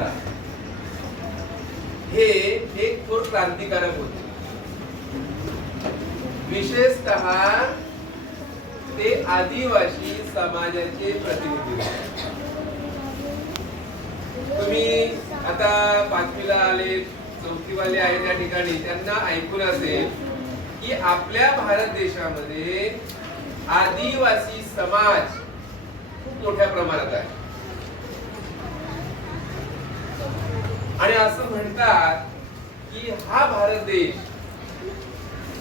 मुंडा हे एक थोर क्रांतिकारक होते. विशेषतः ते आदिवासी समाजाचे प्रतिनिधी होते. तुम्ही आता पाचवीला आले चौथीवाले आहेत त्या ठिकाणी त्यांना ऐकून असेल की आपल्या भारत देशामध्ये आदिवासी समाज खूप मोठ्या प्रमाणात आहे. आणि असं म्हणतात की हा भारत देश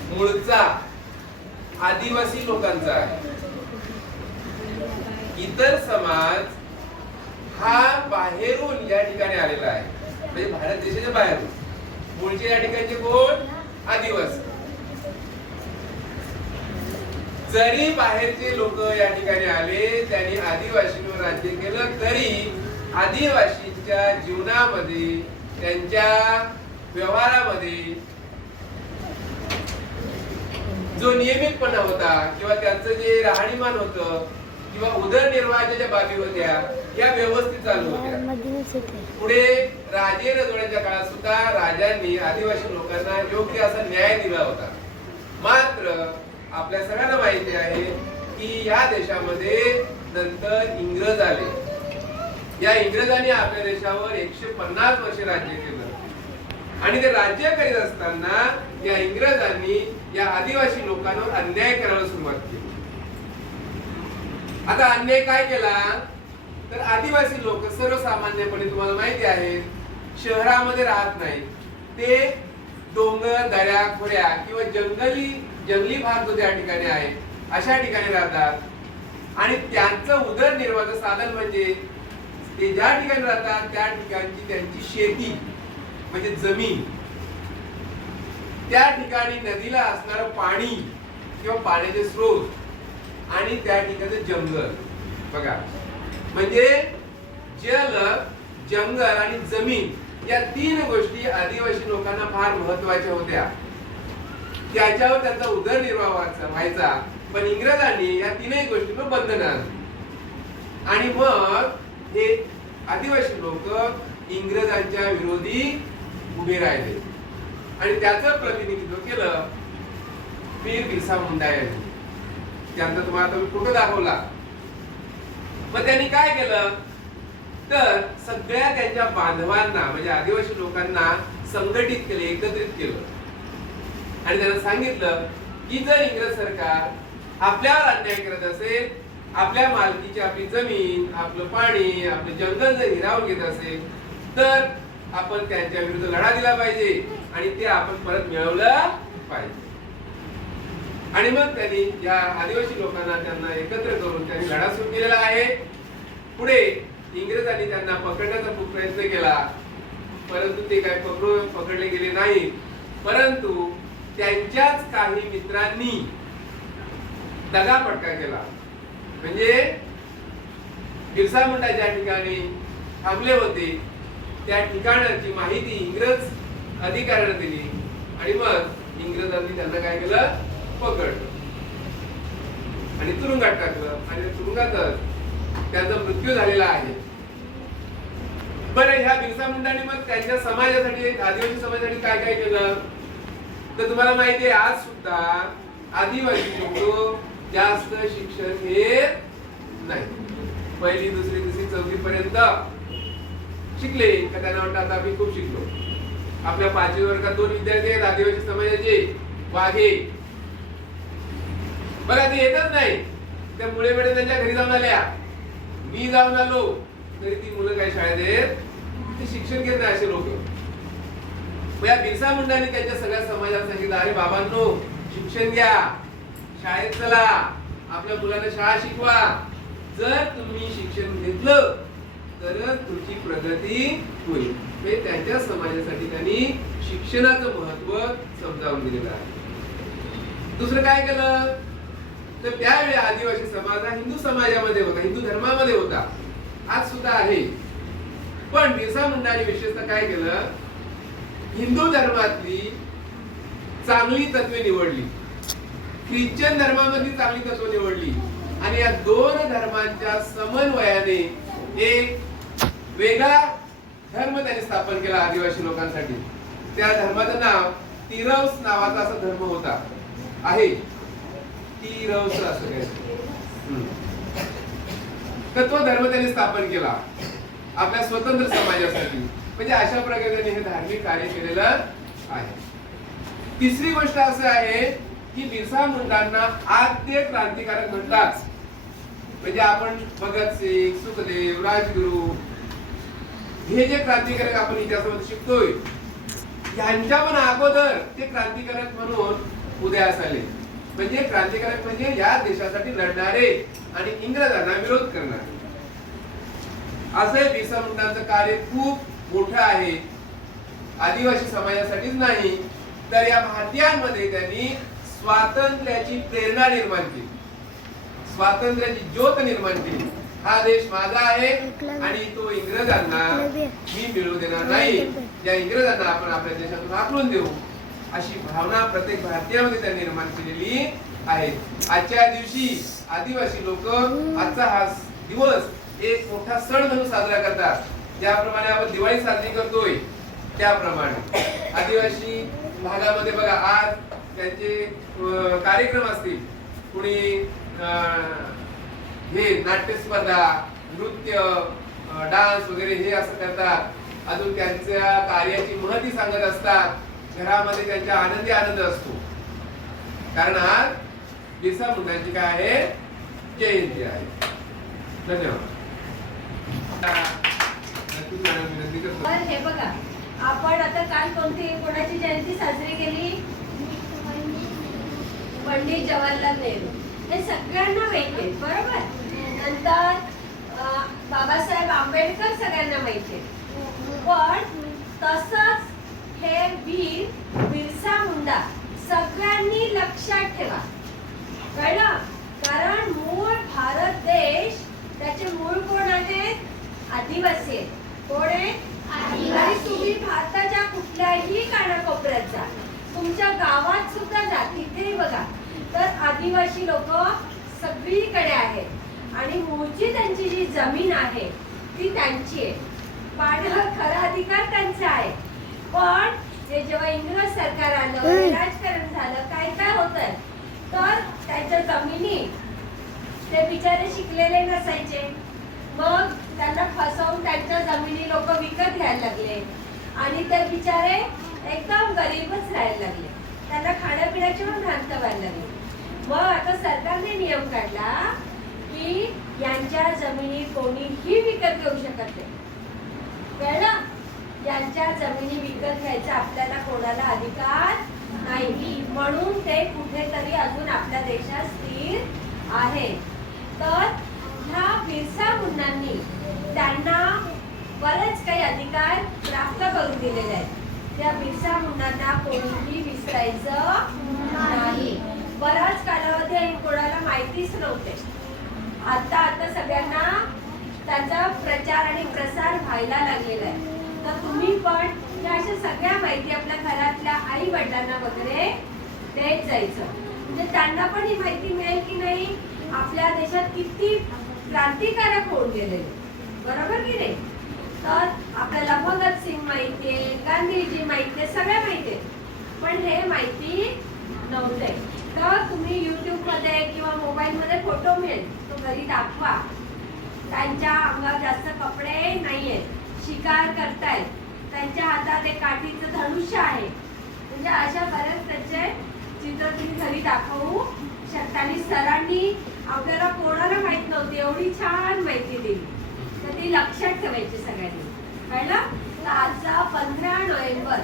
मूळचा आदिवासी लोकांचा आहे. इतर समाज हा बाहेरून या ठिकाणी आलेला आहे. म्हणजे भारत देशाच्या बाहेरून. मूळचे या ठिकाणचे कोण? आदिवासी. जरी बाहेरचे लोक या ठिकाणी आले त्यांनी आदिवासींवर राज्य केलं तरी आदिवासींच्या जीवनामध्ये त्यांच्या व्यवहारामध्ये जो नियमितपणा होता किंवा त्यांचं जे राहणीमान होतं किंवा उदरनिर्वाहाच्या ज्या बाबी होत्या या व्यवस्थित चालू होत्या. पुढे राजे रजवाड्यांच्या काळात सुद्धा राजांनी आदिवासी लोकांना योग्य असा न्याय दिला होता. मात्र आपल्या सगळ्यांना माहिती आहे की या देशामध्ये नंतर इंग्रज आले. या इंग्रजांनी आपल्या देशावर एकशे पन्नास वर्ष राज्य केलं. आणि ते राज्य करीत असताना या इंग्रजांनी या आदिवासी लोकांवर अन्याय करायला सुरुवात केली. आता अन्याय काय केला? तर आदिवासी लोक सर्वसामान्यपणे तुम्हाला माहिती आहे शहरामध्ये राहत नाही ते डोंगर दऱ्या खोऱ्या किंवा जंगली जंगली भाग जो त्या ठिकाणी आहे अशा ठिकाणी राहतात. आणि त्यांचं उदरनिर्वाहाचं साधन म्हणजे ते ज्या ठिकाणी राहतात त्या ठिकाणची त्यांची शेती म्हणजे जमीन. त्या ठिकाणी नदीला असणारं पाणी किंवा पाण्याचे स्रोत आणि त्या ठिकाणचं जंगल. बघा. म्हणजे जल जंगल आणि जमीन या तीन गोष्टी आदिवासी लोकांना फार महत्त्वाच्या होत्या. त्याच्यावर त्यांचा उदरनिर्वाह व्हायचा व्हायचा. पण इंग्रजांनी या तीनही गोष्टींवर बंधन आणली. आणि मग हे आदिवासी लोक इंग्रजांच्या विरोधी उभे राहिले. आणि त्याचं प्रतिनिधित्व केलं पीर बिरसा मुंडा यांनी. त्यांचा तुम्हाला तुम्ही फोटो दाखवला. मग त्यांनी काय केलं? तर सगळ्या त्यांच्या बांधवांना म्हणजे आदिवासी लोकांना संघटित केले एकत्रित केलं. आणि त्यांना सांगितलं की जर इंग्रज सरकार आपल्यावर अन्याय करत असेल आपल्या मालकीची आपली जमीन आपलं पाणी आपलं जंगल जर हिरावून घेत असेल तर आपण त्यांच्या विरुद्ध लढा दिला पाहिजे आणि ते आपण परत मिळवलं पाहिजे. आणि मग त्यांनी या आदिवासी लोकांना त्यांना एकत्र करून त्यांनी लढा सुरू केलेला आहे. पुढे इंग्रजांनी त्यांना पकडण्याचा खूप प्रयत्न केला. परंतु ते काय पकडू पकडले गेले नाही. परंतु त्यांच्याच काही मित्रांनी दगा पटका केला. म्हणजे बिरसा मुंडा ज्या ठिकाणी थांबले होते त्या ठिकाणाची माहिती इंग्रज अधिकाऱ्यांना दिली आणि मग इंग्रजांनी त्यांना काय केलं? पकडलं. आणि तुरुंगात टाकलं. आणि तुरुंगातच त्यांचा मृत्यू झालेला आहे. बरं ह्या बिरसा मुंडाने मग त्यांच्या समाजासाठी आदिवासी समाजासाठी काय काय केलं? तर तुम्हाला माहिती आहे आज सुद्धा आदिवासी लोक जास्त शिक्षण घेत नाही. पहिली दुसरी तिसरी चौथी पर्यंत शिकले का त्यांना वाटतं आता आम्ही खूप शिकलो. आपल्या पाचवी वर्गात दोन विद्यार्थी आहेत आदिवासी समाजाचे वाघे. बघा ते येतच नाही. त्या मुळे वेळे त्यांच्या घरी जाऊन आल्या. मी जाऊन आलो तरी ती मुलं काय शाळेत आहेत? ते शिक्षण घेत नाही असे लोक. या बिरसा मुंडाने त्यांच्या सगळ्या समाजाला सांगितलं अरे बाबांनो शिक्षण घ्या. शाळेत चला. आपल्या मुलांना शाळा शिकवा. जर तुम्ही शिक्षण घेतलं तरच तुमची प्रगती होईल. म्हणजे त्यांच्या समाजासाठी त्यांनी शिक्षणाचं महत्त्व समजावून दिलेलं आहे. दुसरं काय केलं? तर त्यावेळी आदिवासी समाज हा हिंदू समाजामध्ये होता हिंदू धर्मामध्ये होता. आज सुद्धा आहे. पण बिरसा मुंडाने विशेषतः काय केलं? हिंदू धर्मातली चांगली तत्वे निवडली. ख्रिश्चन धर्मामध्ये चांगली तत्व निवडली? आणि या दोन धर्मांच्या समन्वयाने एक वेगळा धर्म त्यांनी स्थापन केला आदिवासी लोकांसाठी. त्या धर्माचं नाव तिरवस नावाचा असा धर्म होता. आहे. तिरवस असं काय तत्व धर्म त्यांनी स्थापन केला. आपल्या स्वतंत्र समाजासाठी. म्हणजे अशा प्रकारे त्यांनी हे धार्मिक कार्य केलेलं आहे. तिसरी गोष्ट असं आहे की बिरसा मुंडांना आद्य क्रांतिकारक म्हणतात म्हणजे आपण भगतसिंग सुखदेव राजगुरू हे जे क्रांतिकारक आपण इतिहासामध्ये शिकतोय यांच्या पण अगोदर ते क्रांतिकारक म्हणून उदयास आले म्हणजे क्रांतिकारक म्हणजे या देशासाठी लढणारे आणि इंग्रजांना विरोध करणारे. असं बिरसा मुंडांचं कार्य खूप मोठं आहे. आदिवासी समाजासाठीच नाही तर या भारतीयांमध्ये त्यांनी स्वातंत्र्याची प्रेरणा निर्माण केली. स्वातंत्र्याची ज्योत निर्माण केली. हा देश माझा आहे आणि तो इंग्रजांना मी मिळवू देणार नाही. या इंग्रजांना आपण आपल्या देशातून हाकलून देऊ. अशी भावना प्रत्येक भारतीयामध्ये त्यांनी निर्माण केलेली आहे. आजच्या दिवशी आदिवासी लोक आजचा हा दिवस एक मोठा सण म्हणून साजरा करतात. ज्याप्रमाणे आपण दिवाळी साजरी करतोय त्याप्रमाणे. आदिवासी भागामध्ये बघा आज त्यांचे कार्यक्रम असतील. कुणी अं, हे नाट्य स्पर्धा नृत्य डान्स वगैरे हे असं करतात. अजून त्यांच्या कार्याची महती सांगत असतात. घरामध्ये त्यांच्या आनंदी आनंद असतो. कारण आज बिरसा मुंडांची काय आहे? जयंती आहे. धन्यवाद. नक्कीच हे बघा आपण आता काल कोणती कोणाची जयंती साजरी केली? पंडित जवाहरलाल नेहरू. हे सगळ्यांना माहिती आहे बरोबर? नंतर बाबासाहेब आंबेडकर सगळ्यांना माहिती आहे. पण तसंच हे वीर बिरसा मुंडा सगळ्यांनी लक्षात ठेवा. कळलं? कारण मूळ भारत देश त्याचे मूळ कोण आहेत? आदिवासी आहेत. कोण आहे आणि तुम्ही भारताच्या कुठल्याही कानाकोपऱ्यात जा. तुमच्या गावात सुद्धा जा तिथेही बघा. तर आदिवासी लोक सगळीकडे आहेत. आणि मूळची त्यांची जी जमीन आहे ती त्यांची आहे. पाण्यावर खरा अधिकार त्यांचा आहे. पण हे जेव्हा इंग्रज सरकार आलं राजकारण झालं काय काय होतंय तर त्यांच्या जमिनी ते बिचारे शिकलेले नसायचे. मग त्यांना फसवून त्यांच्या जमिनी लोक विकत घ्यायला लागले. आणि ते बिचारे एकदम गरीबच राहायला लागले. त्यांना खाण्यापिण्याची पण भ्रांत व्हायला लागली. मग आता सरकारने नियम काढला की यांच्या जमिनी कोणीही विकत घेऊ शकत नाही. कळलं? यांच्या जमिनी विकत घ्यायचा आपल्याला कोणाला अधिकार नाही. म्हणून ते कुठेतरी अजून आपल्या देशात स्थिर आहे. तर ह्या बिरसा मुंडांनी त्यांना बरेच काही अधिकार प्राप्त करून दिलेले आहेत. त्या बिरसा मुंडांना कोणीही विसरायचं नाही. बराच कालावधी कोणाला माहितीच नव्हते. आता आता सगळ्यांना त्याचा प्रचार आणि प्रसार व्हायला लागलेला आहे. तर तुम्ही पण या अशा सगळ्या माहिती आपल्या घरातल्या आई वडिलांना वगैरे देत जायचं. म्हणजे त्यांना पण ही माहिती मिळेल की नाही? आपल्या देशात किती क्रांतिकारक होऊन गेले बरोबर की नाही? तर आपल्याला भगत सिंग माहिती माहितीये गांधीजी माहितीये सगळ्या माहितीये पण हे माहिती नव्हते. तर तुम्ही युट्यूबमध्ये किंवा मोबाईल मध्ये फोटो मिळेल. तो घरी दाखवा. त्यांच्या अंगावर जास्त कपडे नाहीयेत. शिकार करतायत. त्यांच्या हातात एक काठीचं धनुष्य आहे. म्हणजे अशा बऱ्याच त्याचे चित्र तुम्ही घरी दाखवू शकता. आणि सरांनी आपल्याला कोणाला माहीत नव्हती? एवढी छान माहिती दिली. तर ती लक्षात ठेवायची सगळ्यांनी. कळलं? तर आजचा पंधरा नोव्हेंबर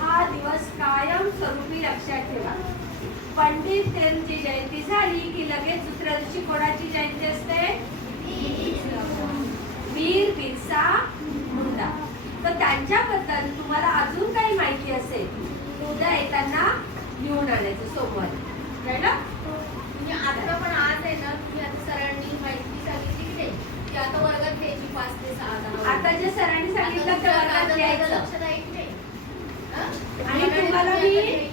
हा दिवस कायम स्वरूपी लक्षात ठेवा. पंडित नेहरूंची जयंती झाली की लगेच दुसऱ्या दिवशी कोणाची जयंती असते? वीर बिरसा मुंडा. तर त्यांच्याबद्दल तुम्हाला अजून काही माहिती असेल उद्या येताना घेऊन आणायचं सोमवारी. कळलं? म्हणजे आता पण आज आहे ना तुम्ही आता सरांनी माहिती सांगितली की नाही की आता वर्गात घ्यायची पाच ते सहा दहा आता जे सरांनी सांगितलं? आणि तुम्हाला मी-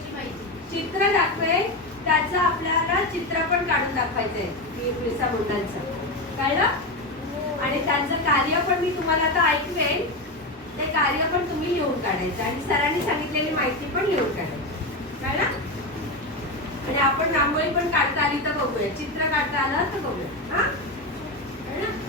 चित्र दाखवेल त्याचं आपल्याला चित्र पण काढून दाखवायचंय वीर बिरसा मुंडांचं कळलं? आणि त्यांचं कार्य पण मी तुम्हाला आता ऐकवेल ते कार्य पण तुम्ही लिहून काढायचं. आणि सरांनी सांगितलेली माहिती पण लिहून काढायची. कळलं? आणि आपण रांगोळी पण काढता आली तर बघूया. चित्र काढता आलं तर बघूया. हा? कळलं?